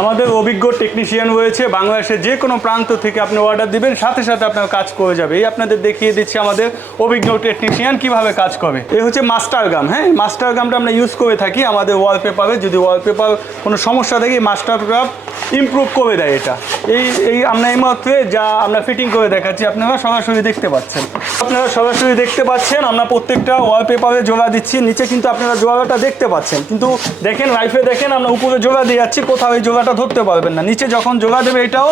আমাদের অভিজ্ঞ টেকনিশিয়ান রয়েছে, বাংলাদেশের যে কোনো প্রান্ত থেকে আপনি অর্ডার দিবেন, সাথে সাথে আপনার কাজ করে যাবে। এই আপনাদের দেখিয়ে দিচ্ছি আমাদের অভিজ্ঞ টেকনিশিয়ান কীভাবে কাজ করে। এই হচ্ছে মাস্টার গাম হ্যাঁ? মাস্টার গামটা আমরা ইউজ করে থাকি আমাদের ওয়ালপেপারে যদি ওয়ালপেপার কোনো সমস্যা থাকে মাস্টার গ্রাম ইমপ্রুভ করে দেয় এটা। এই এই আমরা এই মাত্রে যা আমরা ফিটিং করে দেখাচ্ছি, আপনারা সরাসরি দেখতে পাচ্ছেন। আপনারা সরাসরি দেখতে পাচ্ছেন, আমরা প্রত্যেকটা ওয়ালপেপারে জোড়া দিচ্ছি। নিচে কিন্তু আপনারা জোড়াটা দেখতে পাচ্ছেন। কিন্তু দেখেন লাইফে দেখেন, আমরা উপরে জোড়া দিয়ে যাচ্ছি, কোথাও এই জোড়াটা ধরতে পারবেন না। নিচে যখন জোড়া দেবে এটাও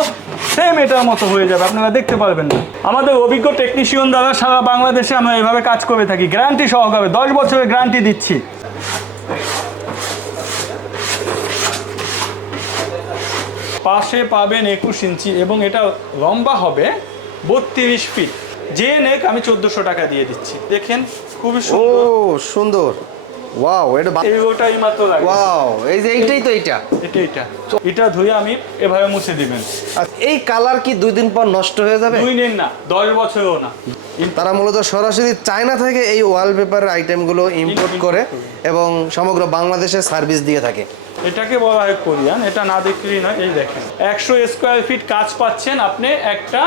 সেম এটার মতো হয়ে যাবে, আপনারা দেখতে পারবেন না। আমাদের অভিজ্ঞ টেকনিশিয়ান দ্বারা সারা বাংলাদেশে আমরা এভাবে কাজ করে থাকি। গ্যারান্টি সহকারে, দশ বছরের গ্যারান্টি দিচ্ছি। পাশে পাবেন একুশ ইঞ্চি এবং এটা লম্বা হবে বত্রিশ ফিট যে নেক আমি চোদ্দোশো টাকা দিয়ে দিচ্ছি। দেখেন, খুবই সুন্দর। সুন্দর। ওয়াও এটা এই ওটাই মাত্র লাগে। ওয়াও এই যে এইটাই তো এইটা। এটা এটা এটা ধুয়ে আমি এভাবে মুছে দিবেন। এই কালার কি দুই দিন পর নষ্ট হয়ে যাবে? দুই নিন না দশ বছরও না। তারা মূলত সরাসরি চায়না থেকে এই ওয়ালপেপার আইটেমগুলো ইম্পোর্ট করে এবং সমগ্র বাংলাদেশে সার্ভিস দিয়ে থাকে। এটাকে বলা হয় কোরিয়ান এটা না দেখলেই নয় এই দেখেন। একশো স্কোয়ার ফিট কাজ পাচ্ছেন আপনি একটা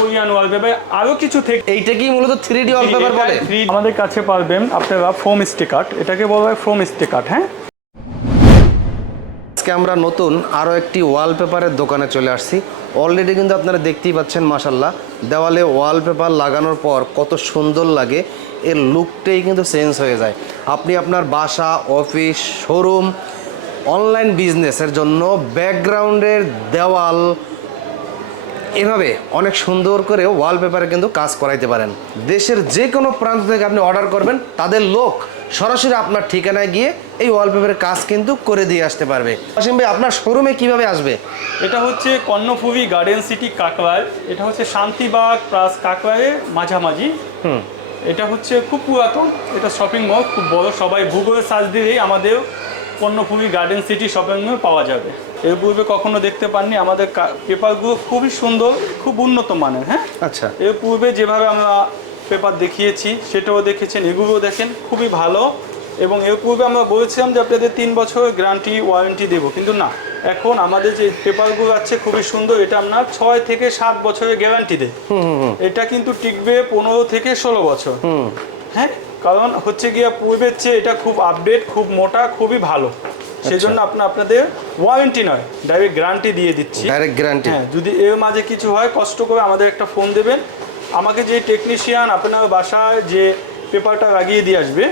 কোরিয়ান ওয়ালপেপার আরও কিছু থেকে এইটা কি মূলত থ্রি ডি ওয়ালপেপার বলে? আমাদের কাছে পারবেন আপনারা ফোম স্টিকার এটাকে বলা হয় ফোম স্টিকার হ্যাঁ? আজকে আমরা নতুন আরও একটি ওয়ালপেপারের দোকানে চলে আসছি। অলরেডি কিন্তু আপনারা দেখতেই পাচ্ছেন মাসাল্লাহ দেওয়ালে ওয়ালপেপার লাগানোর পর কত সুন্দর লাগে। এর লুকটাই কিন্তু চেঞ্জ হয়ে যায়। আপনি আপনার বাসা অফিস শোরুম অনলাইন বিজনেসের জন্য ব্যাকগ্রাউন্ডের দেওয়াল এভাবে অনেক সুন্দর করে ওয়ালপেপারে কিন্তু কাজ করাইতে পারেন। দেশের যে কোনো প্রান্ত থেকে আপনি অর্ডার করবেন তাদের লোক সরাসরি আপনার ঠিকানায় গিয়ে এই ওয়ালপেপারের কাজ কিন্তু করে দিয়ে আসতে পারবে। অসীম ভাই আপনার শোরুমে কীভাবে আসবে? এটা হচ্ছে কর্ণফুবি গার্ডেন সিটি কাকরায় এটা হচ্ছে শান্তিবাগ প্লাস কাকরায়ের মাঝামাঝি। হুম। এটা হচ্ছে খুব পুরাতন। এটা শপিং মল খুব বড়। সবাই ভূগোলে সার্চ দিলেই আমাদের Karnaphuli garden city shopping mall পাওয়া যাবে। এর পূর্বে কখনো দেখতে পাননি। আমাদের পেপারগুলো খুবই সুন্দর খুব উন্নত মানের হ্যাঁ? আচ্ছা। এর পূর্বে যেভাবে আমরা পেপার দেখিয়েছি সেটাও দেখেছেন এগুলোও দেখেন খুবই ভালো। এবং এর পূর্বে আমরা বলেছিলাম যে আপনাদের তিন বছরের গ্যারান্টি ওয়ারেন্টি দেবো। কিন্তু না এখন আমাদের যে পেপারগুলো আছে খুবই সুন্দর এটা আপনার ছয় থেকে সাত বছরের গ্যারান্টি দেয় এটা কিন্তু টিকবে পনেরো থেকে ষোলো বছর। হ্যাঁ? কারণ হচ্ছে গিয়া পূর্বের চেয়ে এটা খুব আপডেট খুব মোটা খুবই ভালো। সেই জন্য আপনার আপনাদের ওয়ারেন্টি নয় ডাইরেক্ট গ্যারান্টি দিয়ে দিচ্ছি। ডাইরেক্ট গ্যারান্টি হ্যাঁ যদি এর মাঝে কিছু হয় কষ্ট করে আমাদের একটা ফোন দেবেন। আমাকে যে টেকনিশিয়ান আপনার বাসায় যে পেপারটা লাগিয়ে দিয়ে আসবে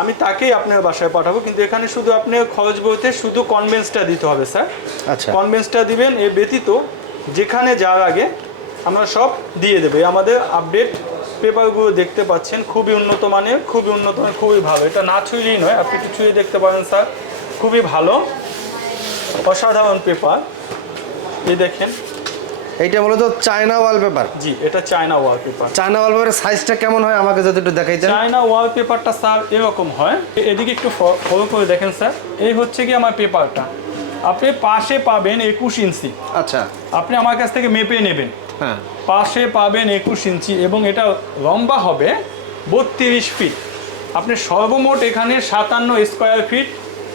আমি তাকেই আপনার বাসায় পাঠাবো। কিন্তু এখানে শুধু আপনার খরচ বলতে শুধু কনভেন্সটা দিতে হবে স্যার। আচ্ছা। কনভেন্সটা দিবেন এ ব্যতীত যেখানে যাওয়ার আগে আমরা সব দিয়ে দেবো। আমাদের আপডেট পেপারগুলো দেখতে পাচ্ছেন খুবই উন্নত মানের খুবই উন্নত মানের খুবই ভালো। এটা না ছুঁয়েই নয় আপনি একটু ছুঁয়ে দেখতে পারেন স্যার। খুবই ভালো। অসাধারণ পেপার। এই দেখেন। এইটা মূলত চায়না ওয়ালপেপার। জি এটা চায়না ওয়ালপেপার। চায়না ওয়ালপেপারের সাইজটা কেমন হয় আমাকে যদি একটু দেখাইতেন? চায়না ওয়ালপেপারটা স্যার এরকম হয়। এদিকে একটু ফলো করে দেখেন স্যার। এই হচ্ছে কি আমার পেপারটা। আপনি পাশে পাবেন একুশ ইঞ্চি। আচ্ছা। আপনি আমার কাছ থেকে মেপে নেবেন। হ্যাঁ। পাশে পাবেন একুশ ইঞ্চি এবং এটা লম্বা হবে বত্রিশ ফিট। আপনি সর্বমোট এখানে সাতান্ন স্কোয়ার ফিট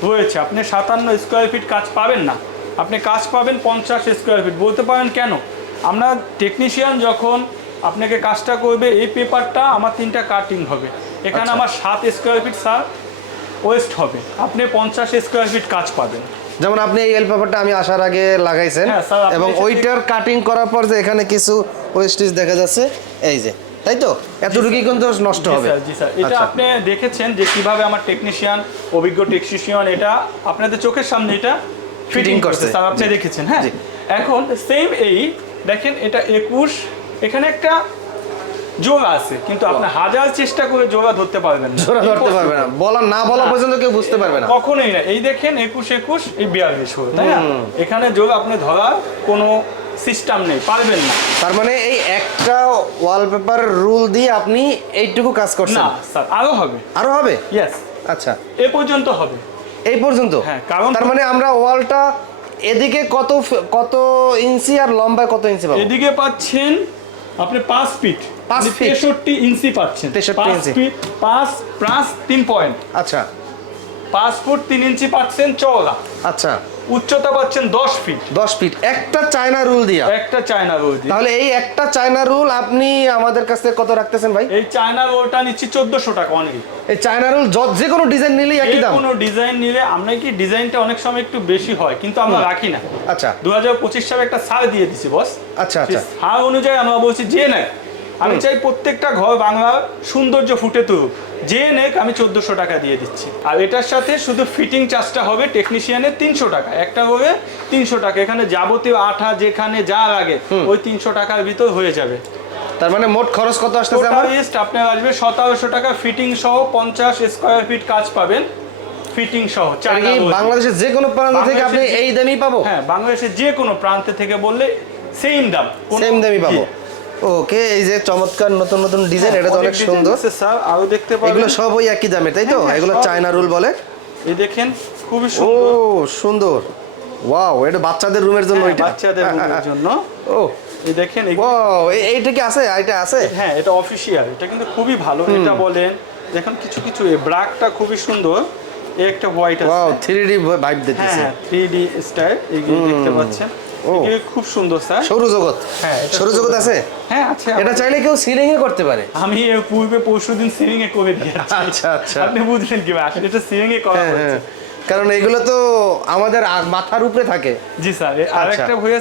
রয়েছে আপনি সাতান্ন স্কোয়ার ফিট কাজ পাবেন না। আপনি কাজ পাবেন পঞ্চাশ স্কোয়ার ফিট বলতে পারেন কেন? আমরা টেকনিশিয়ান যখন আপনাকে কাজটা করবে এই পেপারটা আমার তিনটা কাটিং হবে। এখানে আচ্ছা। আমার সাত স্কোয়ার ফিট স্যার ওয়েস্ট হবে। আপনি পঞ্চাশ স্কোয়ার ফিট কাজ পাবেন। যেমন আপনি এই এল পেপারটা আমি আসার আগে লাগাইছেন হ্যাঁ, এবং ওইটার কাটিং করার পর যে এখানে কিছু ওয়েস্টিজ দেখা যাচ্ছে এই যে। তাই তো? এতটুকুই কিন্তু নষ্ট হবে। জি স্যার। এটা আচ্ছা। আপনি দেখেছেন যে কীভাবে আমার টেকনিশিয়ান অভিজ্ঞ টেকনিশিয়ান এটা আপনাদের চোখের সামনে এটা ফিটিং করছে। স্যার আপনি দেখেছেন হ্যাঁ? এখন সেম এই দেখেন এটা একুশ এখানে একটা জোড়া আছে কিন্তু আপনি হাজার চেষ্টা করে জোড়া ধরতে পারবেন না। জোড়া ধরতে পারবে না। বলা না বলা পর্যন্ত কেউ বুঝতে পারবে না। কখনোই না। এই দেখেন একুশ একুশ এই বিয়াল্লিশ তাই না? এখানে জোড়া আপনি ধরার কোনো সিস্টেম নেই পারবেন না। তার মানে এই একটা ওয়ালপেপার রুল দিয়ে আপনি এইটুকু কাজ করছেন? না স্যার আরও হবে। আরও হবে? ইয়েস আচ্ছা। এ পর্যন্ত হবে। এই পর্যন্ত? হ্যাঁ, কারণ- তার মানে আমরা ওয়ালটা এদিকে কত কত ইঞ্চি আর লম্বায় কত ইঞ্চি পাবো? এদিকে পাচ্ছেন আপনি পাঁচ ফিট পাঁচ feet? তেষট্টি ইঞ্চি পাচ্ছেন। 63 পাঁচ ইঞ্চি। ফিট পাঁচ প্লাস তিন পয়েন্ট আচ্ছা। পাঁচ ফুট তিন ইঞ্চি পাচ্ছেন চওড়া আচ্ছা। উচ্চতা পাচ্ছেন দশ ফিট দশ ফিট একটা চায়না রুল দিয়া। একটা চায়না রুল দিয়ে। তাহলে এই একটা চায়না রুল আপনি আমাদের কাছ থেকে কত রাখতেছেন ভাই? এই চায়না রুলটা নিচ্ছি চোদ্দশো টাকা অনেক এই চায়না রুল যে কোনো ডিজাইন নিলেই একই দাম। কোনো ডিজাইন নিলে আমরা কি ডিজাইনটা অনেক সময় একটু বেশি হয় কিন্তু আমরা রাখি না। আচ্ছা। দু হাজার পঁচিশ সালে একটা সার দিয়ে দিছি বস আচ্ছা আচ্ছা। সার অনুযায়ী আমরা বলছি যে নেক আমি চাই প্রত্যেকটা ঘর বাংলা সৌন্দর্য ফুটে তুলুক। যে নেক আমি চোদ্দশো টাকা দিয়ে দিচ্ছি। আর এটার সাথে শুধু ফিটিং চার্জটা হবে টেকনিশিয়ানের তিনশো টাকা। একটা হবে তিনশো টাকা। এখানে যাবতীয় আঠা যেখানে যা লাগে ওই তিনশো টাকার ভিতর হয়ে যাবে। তার মানে মোট খরচ কত আসতেছে টোটাল আমার? ইস্ট আপনার আসবে সতেরোশো টাকা। ফিটিং সহ পঞ্চাশ স্কোয়ার ফিট কাজ পাবেন। ফিটিং সহ। বাংলাদেশের যে কোনো প্রান্ত থেকে আপনি এই দামই পাবো? হ্যাঁ বাংলাদেশের যে কোনো প্রান্ত থেকে বললে সেম দাম। সেম দামই পাবো। ওকে এই যে চমৎকার নতুন নতুন ডিজাইন এটা তো অনেক সুন্দর। স্যার আরও দেখতে পাবেন। এগুলো সব ওই একই দামে তাই তো? হ্যাঁ, হ্যাঁ, এগুলো চায়না রুল বলে। এই দেখেন খুবই ও সুন্দর। সুন্দর ওয়াও এটা বাচ্চাদের রুমের জন্য হ্যাঁ, ওইটা। বাচ্চাদের রুমের জন্য। ও। এই দেখেন এই- ও এইটা কি আছে? এটা আছে? হ্যাঁ এটা অফিসিয়াল এটা কিন্তু খুবই ভালো এটা বলেন। দেখুন কিছু কিছু ব্রাকটা খুবই সুন্দর। এই একটা হোয়াইট ওয়াও আছে থ্রি ডি ভাইব হ্যাঁ দিতেছে। হ্যাঁ থ্রি ডি স্টাইল এইগুলো দেখতে পাচ্ছেন। খুব সুন্দর স্যার। সৌরজগৎ হ্যাঁ, সৌরজগৎ আছে? হ্যাঁ আছে এটা চাইলে কেউ সিলিং এ করতে পারে। আমি পূর্বে পরশু দিন সিলিং এ করে দিয়েছি। আচ্ছা, আচ্ছা। আপনি বুঝলেন কি আসলে এটা সিলিং এ করা হ্যাঁ হয়েছে। হ্যাঁ। কারণ এগুলো তো আমাদের মাথার উপরে থাকে। জি স্যার। এ- আর আচ্ছা। একটা বই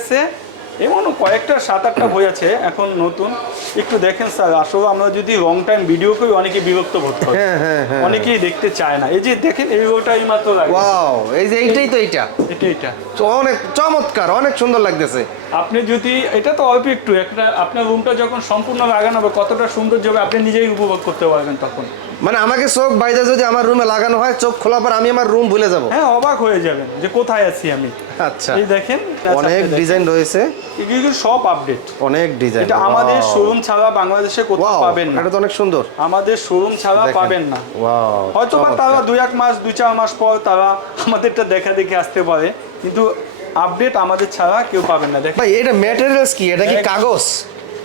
আছে এমনও কয়েকটা সাত আটটা বই আছে এখন নতুন। একটু দেখেন স্যার আসলে আমরা যদি লং টাইম ভিডিও করি অনেকে বিরক্ত বোধ করে। হ্যাঁ হ্যাঁ হ্যাঁ অনেকেই দেখতে চায় না। এই যে দেখেন এই বইটা এই মাত্র লাগে ওয়াও এই যে এইটাই তো এইটা। এটা এটা তো অনেক চমৎকার অনেক সুন্দর লাগতেছে। আপনি যদি এটা তো অল্প একটু একটা আপনার রুমটা যখন সম্পূর্ণ লাগানো হবে কতটা সৌন্দর্য হবে আপনি নিজেই উপভোগ করতে পারবেন তখন। মানে আমাকে চোখ বাইরে যদি আমার রুমে লাগানো হয় চোখ খোলার পর আমি আমার রুম ভুলে যাব। হ্যাঁ অবাক হয়ে যাবেন যে কোথায় আছি আমি। আচ্ছা। এই দেখেন অনেক ডিজাইন রয়েছে। এগুলো সব আপডেট অনেক ডিজাইন এটা আমাদের শোরুম ছাড়া বাংলাদেশে কোথাও পাবেন না। এটা তো অনেক সুন্দর। আমাদের শোরুম ছাড়া পাবেন না। ওয়াও হয়তো বা তারা দুই এক মাস দুই চার মাস পর তারা আমাদেরটা দেখা দেখে আসতে পারে কিন্তু আপডেট আমাদের ছাড়া কেউ পাবেন না। দেখেন। ভাই এটা ম্যাটেরিয়ালস কি? এটা কি কাগজ?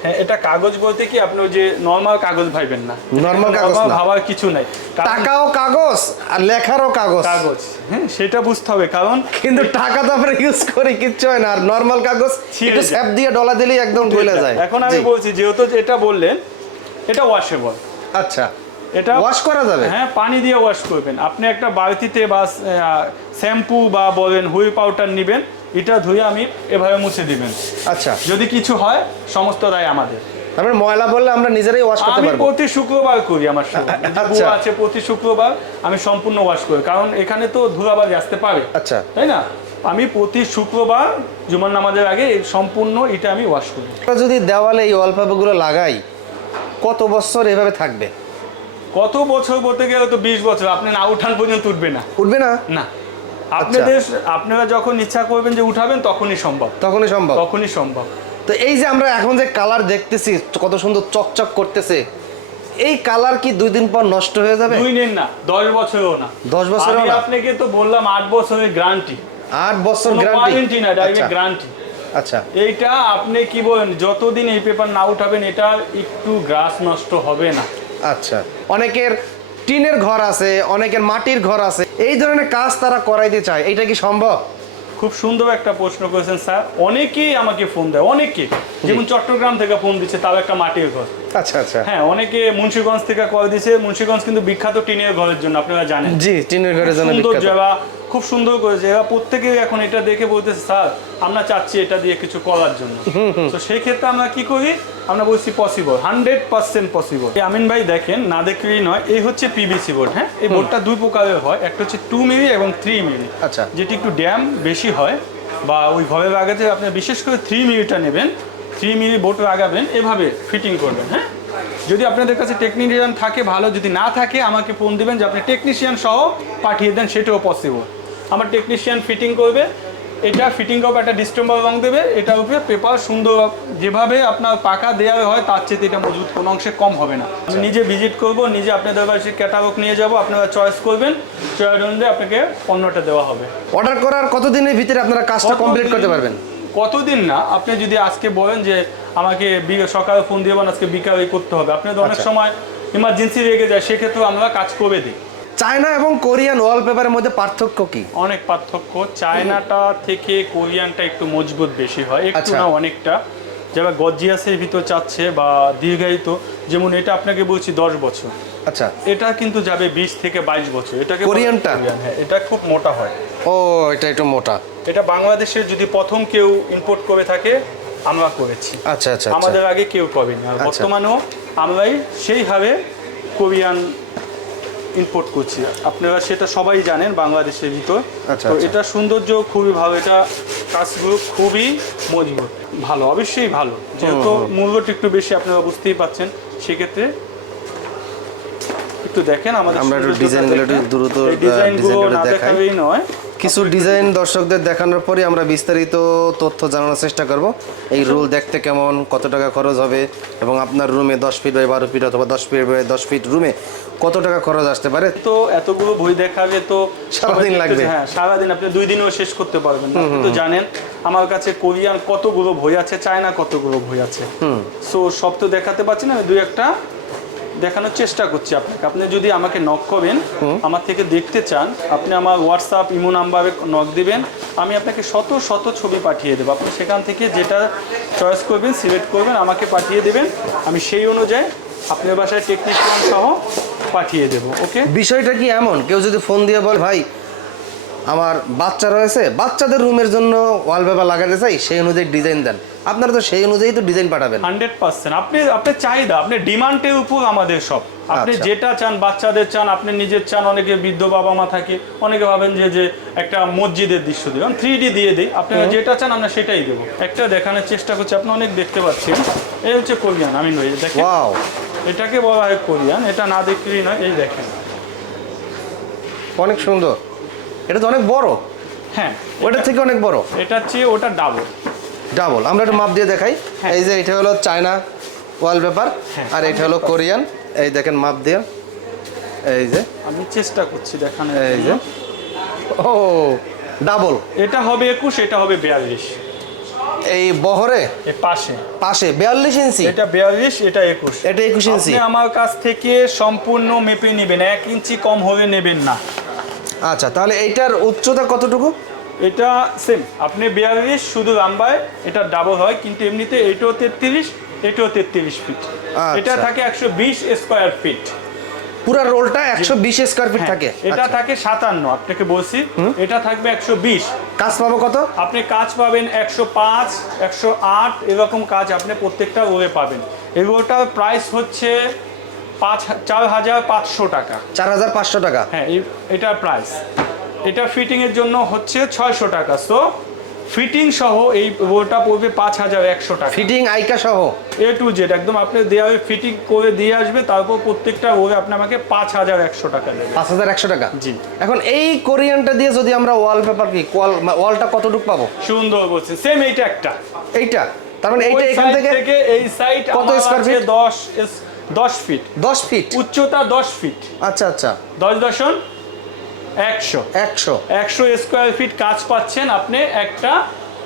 হ্যাঁ এটা কাগজ বলতে কি আপনি ওই যে নর্মাল কাগজ ভাইবেন না। নর্মাল কাগজ না। ভাবার কিছু নাই। টাকাও কাগজ আর লেখারও কাগজ। কাগজ হ্যাঁ সেটা বুঝতে হবে কারণ কিন্তু টাকা তো আমরা ইউজ করি কিচ্ছু হয় না। আর নর্মাল কাগজ একটু স্যাপ দিয়ে ডলা দিলেই একদম গলে যায়। এখন আমি বলছি যেহেতু এটা বললেন এটা ওয়াশেবল আচ্ছা। এটা ওয়াশ করা যাবে? হ্যাঁ পানি দিয়ে ওয়াশ করবেন। আপনি একটা বালতিতে বা শ্যাম্পু বা বলেন হুইল পাউডার নেবেন এটা ধুয়ে আমি এভাবে মুছে দিবেন। আচ্ছা। যদি কিছু হয় সমস্ত রায় আমাদের। তারপরে ময়লা বললে আমরা নিজেরাই ওয়াশ করতে পারব? আমি প্রতি শুক্রবার করি আমার আচ্ছা। আছে প্রতি শুক্রবার আমি সম্পূর্ণ ওয়াশ করি। কারণ এখানে তো ধুলাবাজি আসতে পারে। আচ্ছা। তাই না? আমি প্রতি শুক্রবার জুমার নামাজের আগে সম্পূর্ণ এটা আমি ওয়াশ করি। যদি দেওয়ালে এই ওয়ালপেপারগুলো লাগাই কত বছর এভাবে থাকবে? কত বছর বলতে গেলে তো বিশ বছর। আপনি না উঠান পর্যন্ত উঠবে না। উঠবে না? না। আপনাদের আপনারা যখন ইচ্ছা করবেন যে উঠাবেন তখনই সম্ভব। তখনই সম্ভব। তখনই সম্ভব। তো এই যে আমরা এখন যে কালার দেখতেছি কত সুন্দর চকচক করতেছে এই কালার কি দুই দিন পর নষ্ট হয়ে যাবে? দুই নিন না দশ বছরও না। দশ বছরেও না? আপনাকে তো বললাম আট বছরের গ্যারান্টি আট বছর গ্যারান্টি না ডাইরেক্ট গ্যারান্টি আচ্ছা। এইটা আপনি কি বলেন যতদিন এই পেপার না উঠাবেন এটা একটু গ্রাস নষ্ট হবে না। আচ্ছা। অনেকের টিনের ঘর আছে অনেকের মাটির ঘর আছে। এই ধরনের কাজ তারা করাইতে চায় এটা কি সম্ভব? খুব সুন্দর একটা প্রশ্ন করেছেন স্যার। অনেকেই আমাকে ফোন দেয় অনেকে। যেমন চট্টগ্রাম থেকে ফোন দিচ্ছে তাও একটা মাটির ঘর। আচ্ছা আচ্ছা। হ্যাঁ অনেকে মুন্সিগঞ্জ থেকে কল দিছে মুন্সিগঞ্জ কিন্তু বিখ্যাত টিনের ঘরের জন্য আপনারা জানেন। জি টিনের ঘরের জন্য সুন্দর জায়গা খুব সুন্দর করেছে এরা প্রত্যেকে এখন এটা দেখে বলতেছে স্যার আমরা চাচ্ছি এটা দিয়ে কিছু করার জন্য। তো সেই ক্ষেত্রে আমরা কি করি? আমরা বলছি possible hundred percent possible Amin ভাই দেখেন না দেখলেই নয় এই হচ্ছে পিবিসি বোর্ড হ্যাঁ? এই বোর্ডটা দুই প্রকারের হয় একটা হচ্ছে টু মিলি এবং থ্রি মিলি আচ্ছা। যেটি একটু ড্যাম বেশি হয় বা ওই ঘরে লাগাতে আপনি বিশেষ করে থ্রি মিলিটা নেবেন থ্রি মিলি বোট লাগাবেন এভাবে ফিটিং করবেন হ্যাঁ? যদি আপনাদের কাছে টেকনিশিয়ান থাকে ভালো যদি না থাকে আমাকে ফোন দিবেন যে আপনি টেকনিশিয়ান সহ পাঠিয়ে দেন সেটাও পসিবল আমার টেকনিশিয়ান ফিটিং করবে এটা ফিটিং করবে একটা ডিস্টেম্বার রং দেবে এটার উপরে পেপার সুন্দর যেভাবে আপনার পাকা দেওয়া হয় তার চেয়ে এটা মজবুত কোনো অংশে কম হবে না। আমি নিজে ভিজিট করব নিজে আপনাদের কাছে ক্যাটালগ নিয়ে যাব আপনারা চয়েস করবেন চয়েস অনুযায়ী আপনাকে পণ্যটা দেওয়া হবে। অর্ডার করার কতদিনের ভিতরে আপনারা কাজটা কমপ্লিট করতে পারবেন? কতদিন না? আপনি যদি আজকে বলেন যে আমাকে সকালে ফোন দিয়ে বলেন আজকে বিকালে করতে হবে। আপনাদের অনেক আচ্ছা। সময় ইমার্জেন্সি রেগে যায় সেক্ষেত্রে আমরা কাজ করে দিই। চায়না এবং কোরিয়ান ওয়ালপেপারের মধ্যে পার্থক্য কি? অনেক পার্থক্য। চায়নাটা থেকে কোরিয়ানটা একটু মজবুত বেশি হয় একটু আচ্ছা। না অনেকটা। যারা গজিয়াসের ভিতর চাচ্ছে বা দীর্ঘায়িত যেমন এটা আপনাকে বলছি দশ বছর। আচ্ছা। এটা কিন্তু যাবে বিশ থেকে বাইশ বছর। এটাকে কোরিয়ানটা? হ্যাঁ এটা খুব মোটা হয়। ও এটা একটু মোটা। এটা বাংলাদেশে যদি প্রথম কেউ ইম্পোর্ট করে থাকে আমরা করেছি। আচ্ছা আচ্ছা আচ্ছা। আমাদের আগে কেউ করেনি আর আচ্ছা। বর্তমানেও আমরাই সেইভাবে কোরিয়ান ইম্পোর্ট করছি। আপনারা সেটা সবাই জানেন বাংলাদেশের ভিতর। আচ্ছা, তো। এটা সৌন্দর্য খুবই ভালো। এটা কাজগুলো খুবই মজবুত ভালো অবশ্যই ভালো। যেহেতু মূল্যটা একটু বেশি আপনারা বুঝতেই পাচ্ছেন সেক্ষেত্রে একটু দেখেন আমাদের আমরা একটু ডিজাইনগুলো একটু দ্রুত, ডিজাইনগুলো না। দেখাবেই নয়। কিছু ডিজাইন দর্শকদের দেখানোর পরে আমরা বিস্তারিত তথ্য জানানোর চেষ্টা করব। এই রুল দেখতে কেমন কত টাকা খরচ হবে এবং আপনার রুমে দশ ফিট বাই বারো ফিট অথবা দশ ফিট বাই দশ ফিট রুমে কত টাকা খরচ আসতে পারে? তো এতগুলো বই দেখাবে তো সারাদিন লাগবে। হ্যাঁ সারাদিন আপনি দুই দিনেও শেষ করতে পারবেন না। তো জানেন আমার কাছে কোরিয়ান কতগুলো বই আছে চায়না কতগুলো বই আছে। সো সব তো দেখাতে পারছি না আমি দুই একটা দেখানোর চেষ্টা করছি আপনাকে। আপনি যদি আমাকে নক করেন আমার থেকে দেখতে চান আপনি আমার হোয়াটসঅ্যাপ ইমো নাম্বারে নক দিবেন আমি আপনাকে শত শত ছবি পাঠিয়ে দেবো। আপনি সেখান থেকে যেটা চয়েস করবেন সিলেক্ট করবেন আমাকে পাঠিয়ে দেবেন। আমি সেই অনুযায়ী আপনার বাসায় টেকনিশিয়ান সহ পাঠিয়ে দেবো ওকে বিষয়টা কি এমন? কেউ যদি ফোন দিয়ে বল ভাই আমার বাচ্চা রয়েছে বাচ্চাদের রুমের জন্য ওয়ালপেপার লাগাতে চাই সেই অনুযায়ী ডিজাইন দেন। আপনারা তো সেই অনুযায়ী তো ডিজাইন পাঠাবেন। Hundred percent. আপনি আপনার চাহিদা আপনি ডিমান্ডের উপর আমাদের সব। আপনি আচ্ছা। যেটা চান বাচ্চাদের চান আপনি নিজের চান অনেকে বৃদ্ধ বাবা মা থাকে অনেকে ভাবেন যে যে একটা মসজিদের দৃশ্য দিই। থ্রি ডি দিয়ে দিই আপনারা যেটা চান আমরা সেটাই দেবো। একটা দেখানোর চেষ্টা করছি আপনি অনেক দেখতে পাচ্ছেন। এই হচ্ছে কোরিয়ান আমি নই দেখেন। ওয়াও। এটাকে বলা হয় কোরিয়ান এটা না দেখলেই নয় এই দেখেন। অনেক সুন্দর। এটা তো অনেক বড়। হ্যাঁ ওটা থেকে অনেক বড়। এটা চেয়ে ওটা ডাবল ডাবল আমরা একটু মাপ দিয়ে দেখাই। হ্যাঁ। এই যে এটা হলো চায়না ওয়ালপেপার হ্যাঁ। আর এটা হলো কোরিয়ান এই দেখেন মাপ দিয়ে। এই যে। আমি চেষ্টা করছি দেখানোর এই যে। ও ডাবল এটা হবে একুশ এটা হবে বিয়াল্লিশ। এই বহরে? পাশে। পাশে। বিয়াল্লিশ ইঞ্চি? এটা বিয়াল্লিশ এটা একুশ। এটা 21 ইঞ্চি। আপনি আমার কাছ থেকে সম্পূর্ণ মেপে নেবেন। এক ইঞ্চি কম হলে নেবেন না। আচ্ছা তাহলে এইটার উচ্চতা কতটুকু? এটা সেম আপনি বিয়াল্লিশ শুধু লাম্বায় এটা ডাবল হয় কিন্তু এমনিতে এটাও তেত্রিশ এটাও তেত্রিশ ফিট আচ্ছা। এটা থাকে একশো বিশ স্কোয়ার ফিট পুরো রোলটা একশো বিশ স্কোয়ার ফিট থাকে? এটা আচ্ছা। থাকে সাতান্ন আপনাকে বলছি। এটা থাকবে একশো বিশ। কাজ পাবো কত? আপনি কাজ পাবেন একশো পাঁচ একশো আট এরকম কাজ আপনি প্রত্যেকটা রোলে পাবেন। এগুলোটার প্রাইস হচ্ছে পাঁচ চার হাজার পাঁচশো টাকা। চার হাজার পাঁচশো টাকা। হ্যাঁ এটার প্রাইস এটা ফিটিংয়ের জন্য হচ্ছে ছয়শো টাকা। সো ফিটিং সহ এই রোলটা পড়বে পাঁচ হাজার একশো টাকা। ফিটিং আইকা সহ? এ টু জেড একদম আপনি দেওয়ালে ফিটিং করে দিয়ে আসবে তারপর প্রত্যেকটা রোলে আপনি আমাকে পাঁচ হাজার একশো টাকা দেবেন পাঁচ হাজার একশো টাকা? জি। এখন এই কোরিয়ানটা দিয়ে যদি আমরা ওয়ালপেপার কি ওয়ালটা কতটুকু পাবো? সুন্দর বলছে। সেম এইটা একটা। এইটা? তার মানে এইটা এখান থেকে এই সাইড কত স্কয়ার ফিট দশ এস- দশ ফিট দশ ফিট উচ্চতা দশ ফিট আচ্ছা আচ্ছা। দশ দশন একশো। একশো। একশো স্কোয়ার ফিট কাজ পাচ্ছেন আপনি একটা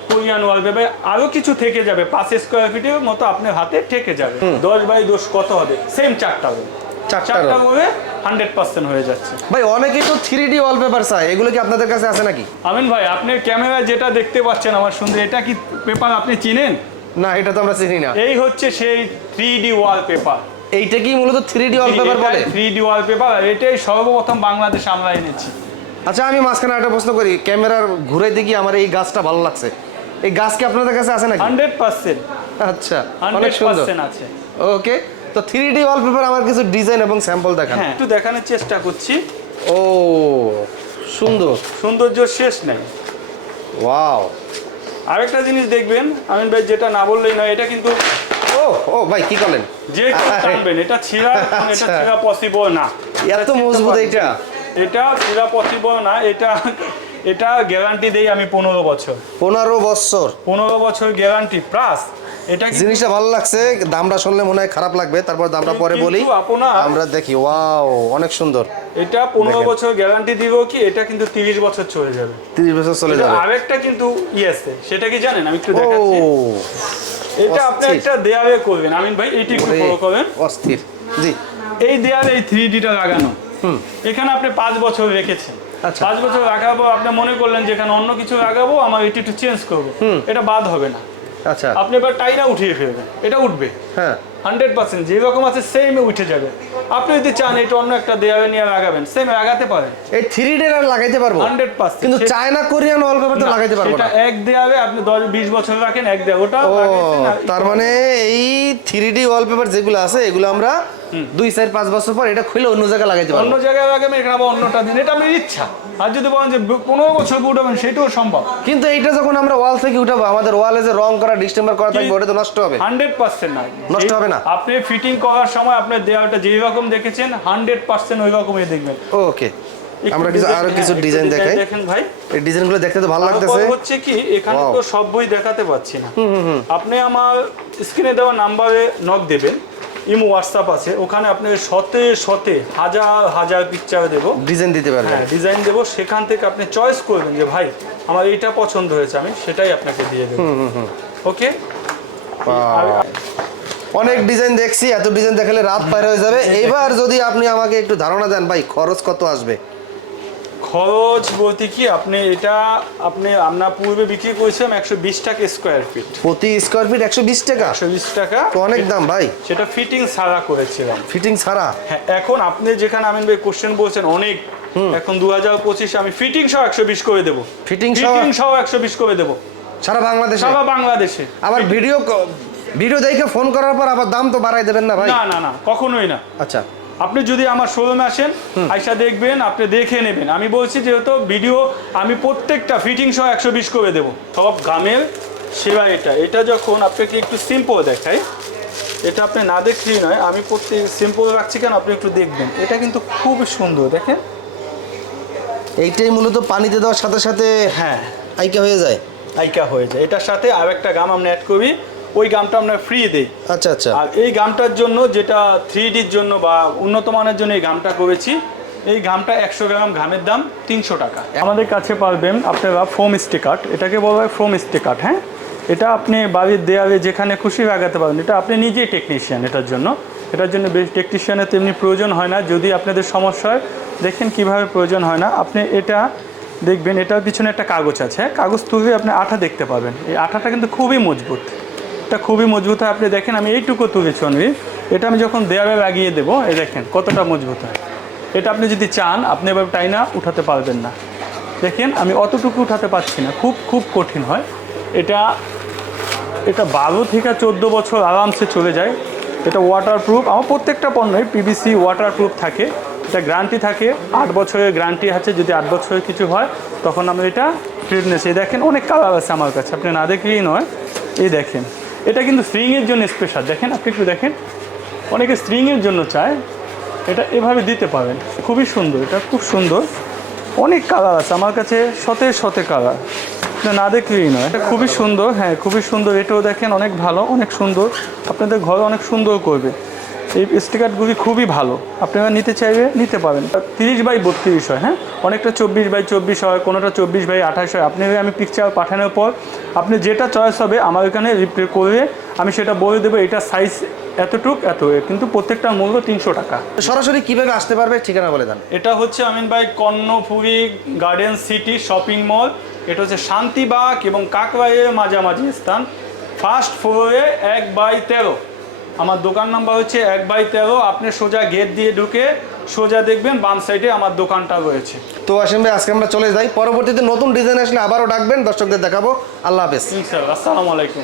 কোরিয়ান ওয়ালপেপার আরও কিছু থেকে যাবে পাঁচ স্কোয়ার ফিটের মতো আপনার হাতে থেকে যাবে। দশ বাই দশ কত হবে? সেম চারটা হবে চারটা হবে হান্ড্রেড পার্সেন্ট হয়ে যাচ্ছে। ভাই অনেকেই তো থ্রি ডি ওয়ালপেপার চায়। এগুলো কি আপনাদের কাছে আছে নাকি? আমিন ভাই আপনি ক্যামেরায় যেটা দেখতে পাচ্ছেন আমার সুন্দর এটা কি পেপার আপনি চিনেন? না এটা তো আমরা চিনি না। এই হচ্ছে সেই থ্রি ডি ওয়ালপেপার এইটা কি মূলত থ্রি ডি ওয়ালপেপার বলে? থ্রি ডি ওয়ালপেপার এটাই সর্বপ্রথম বাংলাদেশ আমরা এনেছি। আচ্ছা আমি মাঝখানে একটা প্রশ্ন করি। ক্যামেরার ঘুরে দেখি আমার এই গাছটা ভালো লাগছে। এই গাছ কি আপনাদের কাছে আছে নাকি? Hundred percent. আচ্ছা অনেক সুন্দর। আছে। ওকে তো থ্রি ডি ওয়ালপেপার আমার কিছু ডিজাইন এবং স্যাম্পল দেখান। হ্যাঁ একটু দেখানোর চেষ্টা করছি। ও সুন্দর। সৌন্দর্য শেষ নেই। ওয়াও। আরেকটা জিনিস দেখবেন আমিন ভাই যেটা না বললেই নয় এটা কিন্তু ও ভাই কি করলেন? যে টানবেন এটা ছিঁড়া এটা আচ্ছা। ছিঁড়া পসিবল না। এত মজবুত এটা। এটা ছিঁড়া পসিবল না এটা এটা গ্যারান্টি দেই আমি পনেরো বছর। পনেরো বছর। পনেরো বছর গ্যারান্টি প্লাস এটা জিনিসটা ভালো লাগছে দামটা শুনলে মনে হয় খারাপ লাগবে তারপর দামটা পরে বলি আমরা দেখি ওয়াও অনেক সুন্দর। এটা পনেরো। বছর গ্যারান্টি দিব কি এটা কিন্তু তিরিশ বছর চলে যাবে। তিরিশ বছর চলে যাবে। আরেকটা কিন্তু ই আছে সেটা কি জানেন? আমি একটু দেখাচ্ছি। এটা আপনি। একটা দেয়ালে করবেন। আমিন ভাই এইটি একটু ফলো করবেন। অস্থির। জি। এই দেয়ালে এই থ্রি ডিটা লাগানো এখানে আপনি পাঁচ বছর রেখেছেন। আচ্ছা। পাঁচ বছর রাখার পর আপনি মনে করলেন যে এখানে অন্য কিছু লাগাবো আমার এটি একটু চেঞ্জ করব। এটা বাদ হবে না। আচ্ছা। আপনি এবার টাইরা উঠিয়ে ফেলবেন এটা উঠবে। হ্যাঁ। হান্ড্রেড পার্সেন্ট যেরকম আছে সেমে উঠে যাবে। আপনি যদি চান এটা অন্য একটা দেয়ালে নিয়ে লাগাবেন সেম লাগাতে পারেন। এই থ্রি ডের আর লাগাইতে পারব? Hundred percent. কিন্তু চায়না কোরিয়ান ওয়ালপেপার তো লাগাইতে পারব না। এক দেয়ালে আপনি দশ বিশ বছর রাখেন এক দেয়াল ওটা তার মানে এই থ্রি ডি ওয়ালপেপার যেগুলো আছে এগুলো আমরা দুই চার পাঁচ বছর পর এটা খুলে অন্য জায়গায় লাগাইতে পারব। অন্য জায়গায় লাগাবেন এখানে আবার অন্যটা দিন। এটা আপনার ইচ্ছা। আর যদি বলেন যে পনেরো বছর উঠাবেন সেটাও সম্ভব। কিন্তু এইটা যখন আমরা ওয়াল থেকে উঠাবো আমাদের ওয়ালে যে রং করা ডিস্টেম্বার করা থাকবে ওটা তো নষ্ট হবে। হান্ড্রেড পার্সেন্ট না। নষ্ট হবে না? আপনি ফিটিং করার সময় আপনার দেওয়ালটা যেই রকম দেখেছেন হান্ড্রেড পার্সেন্ট ওই রকমই দেখবেন। ওকে। আমরা কিছু আরও হ্যাঁ, কিছু ডিজাইন design দেখাই। দেখেন ভাই। এই ডিজাইনগুলো দেখতে তো ভালো লাগতেছে। হচ্ছে কি এখানে তো সব বই দেখাতে পাচ্ছি না। আপনি আমার স্ক্রিনে দেওয়া নাম্বারে নক দেবেন। ইমো হোয়াটসঅ্যাপ আছে ওখানে আপনি শতে শতে হাজার হাজার পিকচার দেবো। ডিজাইন দিতে পারবেন। হ্যাঁ ডিজাইন দেবো সেখান থেকে আপনি চয়েস করবেন যে ভাই আমার এইটা পছন্দ হয়েছে আমি সেটাই আপনাকে দিয়ে দেবো। ওকে? অনেক ডিজাইন দেখছি এত ডিজাইন দেখালে রাত পার হয়ে যাবে। এবার যদি আপনি আমাকে একটু ধারণা দেন ভাই খরচ কত আসবে? খরচ বলতে কি আপনি এটা আপনি আমরা পূর্বে বিক্রি করেছিলাম একশো বিশ টাকা স্কোয়ার ফিট প্রতি স্কোয়ার ফিট একশো বিশ টাকা? একশো বিশ টাকা। তো অনেক দাম ভাই। সেটা ফিটিং ছাড়া করেছিলাম। ফিটিং ছাড়া? হ্যাঁ এখন আপনি যেখানে আমিন ভাই কোশ্চেন বলছেন অনেক। এখন দু হাজার পঁচিশে আমি ফিটিং সহ একশো বিশ করে দেবো। সহ? ফিটিং সহ একশো বিশ করে দেবো। সারা বাংলাদেশে? সারা বাংলাদেশে। আবার ভিডিও ভিডিও দেখে ফোন করার পর আবার দাম তো বাড়াই দেবেন না ভাই? না না না কখনোই না। আচ্ছা। আপনি যদি আমার শোরুমে আসেন আইসা দেখবেন আপনি দেখে নেবেন। আমি বলছি যেহেতু ভিডিও আমি প্রত্যেকটা ফিটিং সহ একশো বিশ করে দেবো। সব গামের সেবা এটা। এটা যখন আপনাকে একটু সিম্পল দেখাই এটা আপনি না দেখলেই নয় আমি প্রত্যেক সিম্পল রাখছি কেন? আপনি একটু দেখবেন। এটা কিন্তু খুব সুন্দর দেখেন। এইটাই মূলত পানিতে দেওয়ার সাথে সাথে হ্যাঁ। আইকা হয়ে যায়? আইকা হয়ে যায়। এটার সাথে আর একটা গাম আমরা অ্যাড করি। ওই গামটা আমরা ফ্রি দিই। আচ্ছা আচ্ছা। আর এই গামটার জন্য যেটা থ্রি ডির জন্য বা উন্নত মানের জন্য এই গামটা করেছি এই গামটা একশো গ্রাম ঘামের দাম তিনশো টাকা। আমাদের কাছে পারবেন আপনারা ফোম স্টিকার এটাকে বলা হয় ফোম স্টিকার হ্যাঁ? এটা আপনি বাড়ির দেয়ালে যেখানে খুশি লাগাতে পারেন এটা আপনি নিজেই টেকনিশিয়ান এটার জন্য। এটার জন্য বেশ টেকনিশিয়ানের তেমনি প্রয়োজন হয় না। যদি আপনাদের সমস্যা হয় দেখেন কীভাবে প্রয়োজন হয় না। আপনি এটা দেখবেন এটার পিছনে একটা কাগজ আছে হ্যাঁ? কাগজ তুলে আপনি আঠা দেখতে পাবেন। এই আঠাটা কিন্তু খুবই মজবুত। এটা খুবই মজবুত হয়। আপনি দেখেন, আমি এইটুকু তুলেছি অনলি। এটা আমি যখন দেয়ালে লাগিয়ে দেবো, এই দেখেন কতটা মজবুত হয়। এটা আপনি যদি চান, আপনি এবার টাইনা উঠাতে পারবেন না। দেখেন, আমি অতটুকু উঠাতে পারছি না। খুব খুব কঠিন হয়। এটা এটা বারো থেকে চোদ্দ বছর আরামসে চলে যায়। এটা ওয়াটারপ্রুফ আমার প্রত্যেকটা পণ্যই পিভিসি ওয়াটারপ্রুফ থাকে। এটা গ্যারান্টি থাকে। আট বছরের গ্যারান্টি আছে। যদি আট বছরের কিছু হয়, তখন আমরা এটা ফিটনেস এই দেখেন, অনেক কালার আছে আমার কাছে। আপনি না দেখলেই নয়। এই দেখেন। এটা কিন্তু স্ট্রিংয়ের জন্য স্পেশাল দেখেন আপনি একটু দেখেন। অনেকে স্ট্রিংয়ের জন্য চায়। এটা এভাবে দিতে পারেন। খুবই সুন্দর। এটা খুব সুন্দর। অনেক কালার আছে। আমার কাছে শতে শতে কালার এটা না দেখলেই নয়। এটা খুবই সুন্দর। হ্যাঁ খুবই সুন্দর। এটাও দেখেন অনেক ভালো, অনেক সুন্দর। আপনাদের ঘর অনেক সুন্দর করবে। এই স্টিকারগুলি খুবই ভালো। আপনারা নিতে চাইবে নিতে পারেন তিরিশ বাই বত্রিশ হয় হ্যাঁ? অনেকটা চব্বিশ বাই চব্বিশ হয় কোনোটা চব্বিশ বাই আঠাশ হয়। আপনি আমি পিকচার পাঠানোর পর আপনি যেটা চয়েস হবে আমার এখানে রিপ্লে করে আমি সেটা বলে দেবো এটা সাইজ এতটুক এত কিন্তু প্রত্যেকটা মূল্য তিনশো টাকা। সরাসরি কীভাবে আসতে পারবে ঠিকানা বলে দেন। এটা হচ্ছে আমিন ভাই Karnaphuli garden city shopping mall এটা হচ্ছে শান্তিবাগ এবং কাকরাইয়ের মাঝামাঝি স্থান। ফার্স্ট ফ্লোরে এক বাই তেরো। আমার দোকান নাম্বার হচ্ছে এক বাই তেরো। আপনি সোজা গেট দিয়ে ঢুকে সোজা দেখবেন বাম সাইডে আমার দোকানটা রয়েছে। তো আসেন ভাই আজকে আমরা চলে যাই। পরবর্তীতে নতুন ডিজাইন আসলে আবারও ডাকবেন দর্শকদের দেখাবো। আল্লাহ হাফেজ। আসসালামু আলাইকুম।